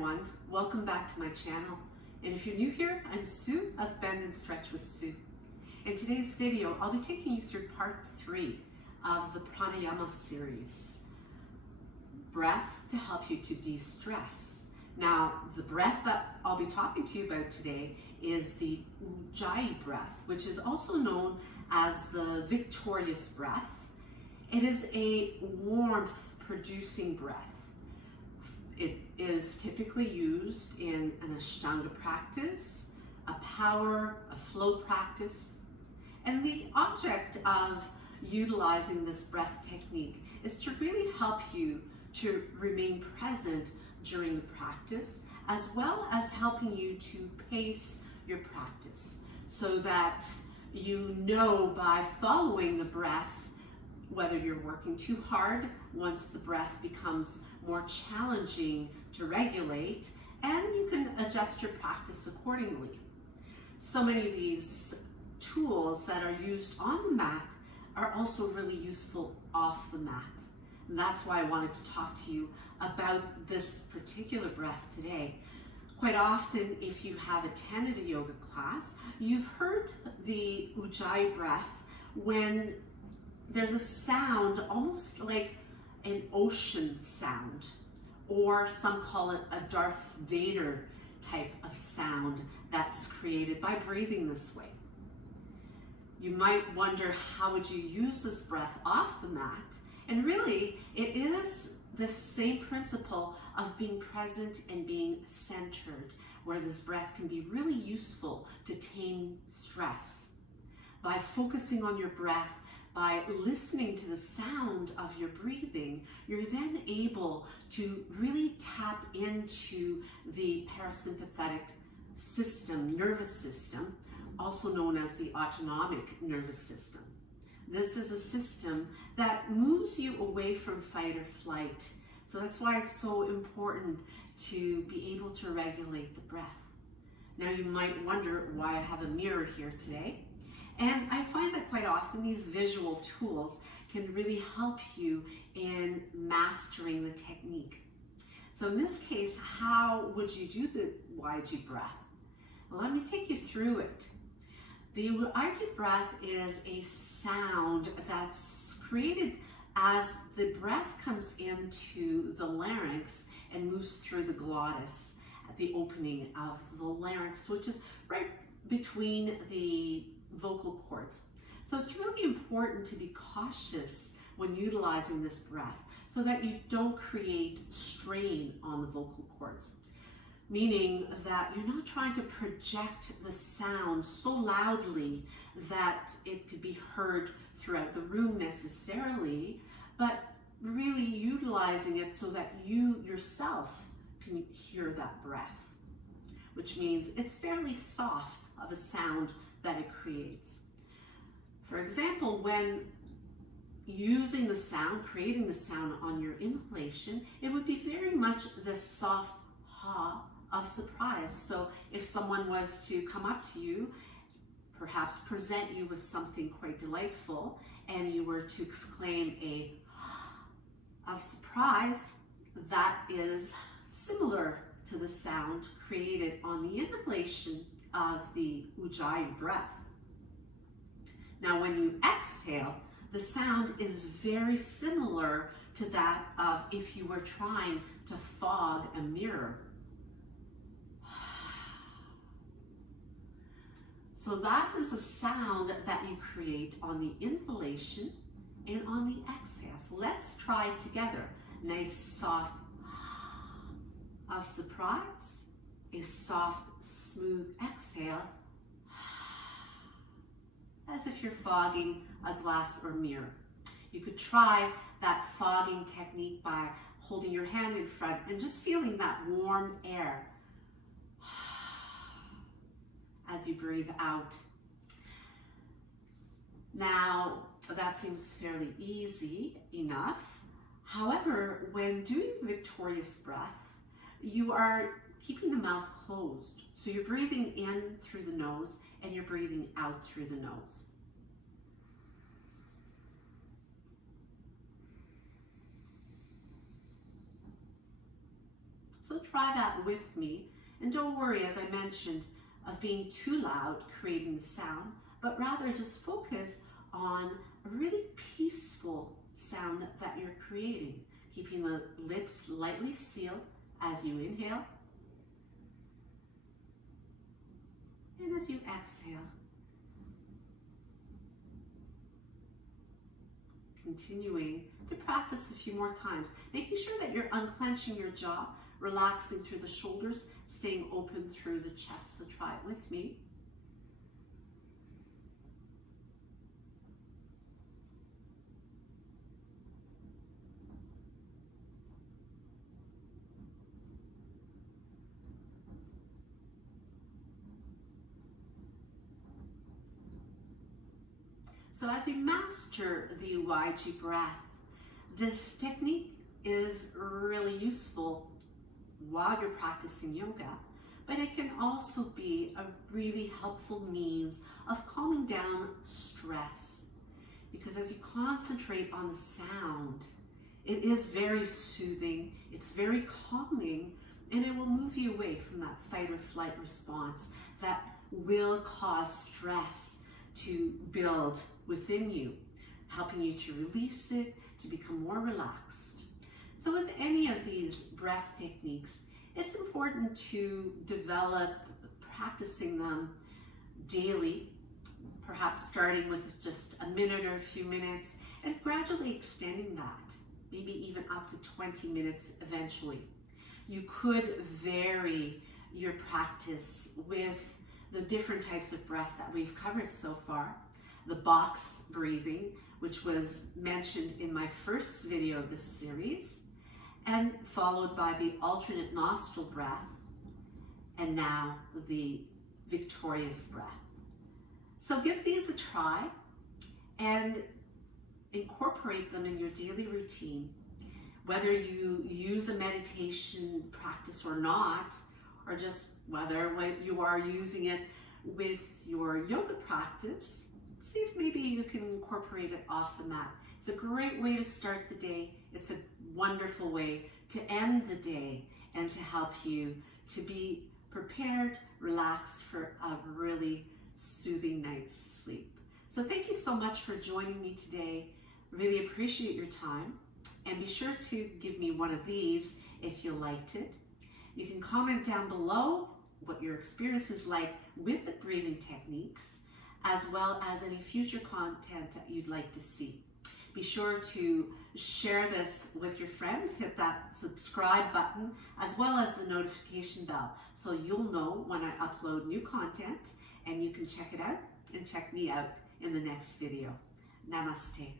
everyone, welcome back to my channel. And if you're new here, I'm Sue of Bendnstretch with Sue. In today's video, I'll be taking you through part 3 of the Pranayama series. Breath to help you to de-stress. Now, the breath that I'll be talking to you about today is the Ujjayi breath, which is also known as the victorious breath. It is a warmth producing breath. It is typically used in an ashtanga practice, a power, a flow practice. And the object of utilizing this breath technique is to really help you to remain present during the practice, as well as helping you to pace your practice so that you know by following the breath whether you're working too hard once the breath becomes more challenging to regulate, and you can adjust your practice accordingly. So many of these tools that are used on the mat are also really useful off the mat. And that's why I wanted to talk to you about this particular breath today. Quite often, if you have attended a yoga class, you've heard the Ujjayi breath when there's a sound almost like an ocean sound, or some call it a Darth Vader type of sound that's created by breathing this way. You might wonder, how would you use this breath off the mat? And really, it is the same principle of being present and being centered, where this breath can be really useful to tame stress. By focusing on your breath, by listening to the sound of your breathing, you're then able to really tap into the parasympathetic system, nervous system, also known as the autonomic nervous system. This is a system that moves you away from fight or flight. So that's why it's so important to be able to regulate the breath. Now you might wonder why I have a mirror here today. And I find that quite often these visual tools can really help you in mastering the technique. So in this case, how would you do the Ujjayi breath? Well, let me take you through it. The Ujjayi breath is a sound that's created as the breath comes into the larynx and moves through the glottis at the opening of the larynx, which is right between the vocal cords. So it's really important to be cautious when utilizing this breath so that you don't create strain on the vocal cords, meaning that you're not trying to project the sound so loudly that it could be heard throughout the room necessarily, but really utilizing it so that you yourself can hear that breath, which means it's fairly soft of a sound that it creates. For example, when using the sound, creating the sound on your inhalation, it would be very much the soft ha of surprise. So if someone was to come up to you, perhaps present you with something quite delightful, and you were to exclaim a ha of surprise, that is similar to the sound created on the inhalation of the Ujjayi breath. Now, when you exhale, the sound is very similar to that of if you were trying to fog a mirror. So that is a sound that you create on the inhalation and on the exhale. So let's try it together. Nice soft of surprise, a soft smooth exhale, as if you're fogging a glass or mirror. You could try that fogging technique by holding your hand in front and just feeling that warm air as you breathe out. Now, that seems fairly easy enough. However, when doing the victorious breath, you are keeping the mouth closed. So you're breathing in through the nose and you're breathing out through the nose. So try that with me. And don't worry, as I mentioned, of being too loud, creating the sound, but rather just focus on a really peaceful sound that you're creating, keeping the lips lightly sealed as you inhale and as you exhale. Continuing to practice a few more times, making sure that you're unclenching your jaw, relaxing through the shoulders, staying open through the chest. So try it with me. So as you master the Ujjayi breath, this technique is really useful while you're practicing yoga, but it can also be a really helpful means of calming down stress. Because as you concentrate on the sound, it is very soothing, it's very calming, and it will move you away from that fight or flight response that will cause stress to build within you, helping you to release it, to become more relaxed. So with any of these breath techniques, it's important to develop practicing them daily, perhaps starting with just a minute or a few minutes, and gradually extending that, maybe even up to 20 minutes eventually. You could vary your practice with the different types of breath that we've covered so far. The box breathing, which was mentioned in my first video of this series, and followed by the alternate nostril breath, and now the victorious breath. So give these a try and incorporate them in your daily routine, whether you use a meditation practice or not, or just whether you are using it with your yoga practice. See if maybe you can incorporate it off the mat. It's a great way to start the day. It's a wonderful way to end the day and to help you to be prepared, relaxed for a really soothing night's sleep. So thank you so much for joining me today. Really appreciate your time, and be sure to give me one of these if you liked it. You can comment down below what your experience is like with the breathing techniques, as well as any future content that you'd like to see. Be sure to share this with your friends, hit that subscribe button, as well as the notification bell, so you'll know when I upload new content, and you can check it out and check me out in the next video. Namaste.